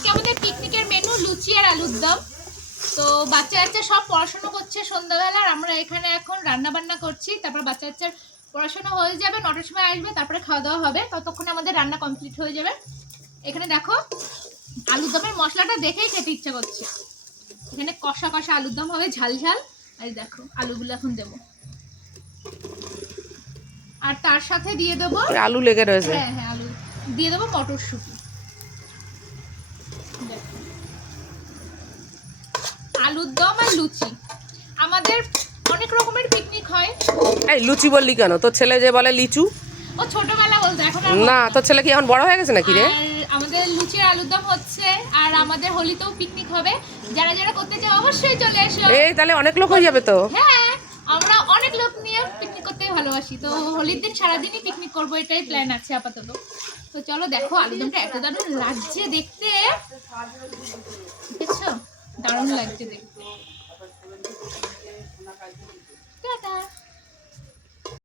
আজকে আমাদের পিকনিকের মেনু লুচি আর আলুর দম। তো বাচ্চা কাচ্চা সব পড়াশোনা করছে সন্ধ্যাবেলা, আর আমরা এখানে এখন রান্না বান্না করছি। তারপর বাচ্চা কাচ্চার পড়াশোনা হয়ে যাবে, 9টার সময় আসবে, তারপরে খাওয়া দাওয়া হবে, ততক্ষণে আমাদের রান্না কমপ্লিট হয়ে যাবে। এখানে দেখো আলুর দমের মশলাটা দেখেই খেতে ইচ্ছা করছে। এখানে কষা কষা আলুর দম হবে, ঝাল ঝাল। আর দেখো আলুগুলো এখন দেবো, আর তার সাথে দিয়ে দেবো আলু লেগে রয়েছে। হ্যাঁ হ্যাঁ, আলু দিয়ে দেবো, মটরশুঁটি। আলুর দম আর লুচি। আমাদের অনেক রকমের পিকনিক হয়। এই লুচি বললি কেন? তোর ছেলে যে বলে লিচু। ও ছোটবেলা বলতো, এখন না, তোর ছেলে কি এখন বড় হয়ে গেছে নাকি রে? আর আমাদের লুচি আর আলুর দম হচ্ছে, আর আমাদের হোলিতেও পিকনিক হবে। যারা যারা করতে চাও অবশ্যই চলে এসো। এই তাহলে অনেক লোক হয়ে যাবে তো। হ্যাঁ, আমরা অনেক লোক নিয়ে পিকনিক করতে ভালোবাসি, তো হোলির দিন সারাদিনই পিকনিক করবো, এটাই প্ল্যান আছে আপাতত। তো চলো দেখো আলুর দমটা এত দারুণ লাগছে দেখতে, দেখছো? দারুণ লাগছে দেখতে।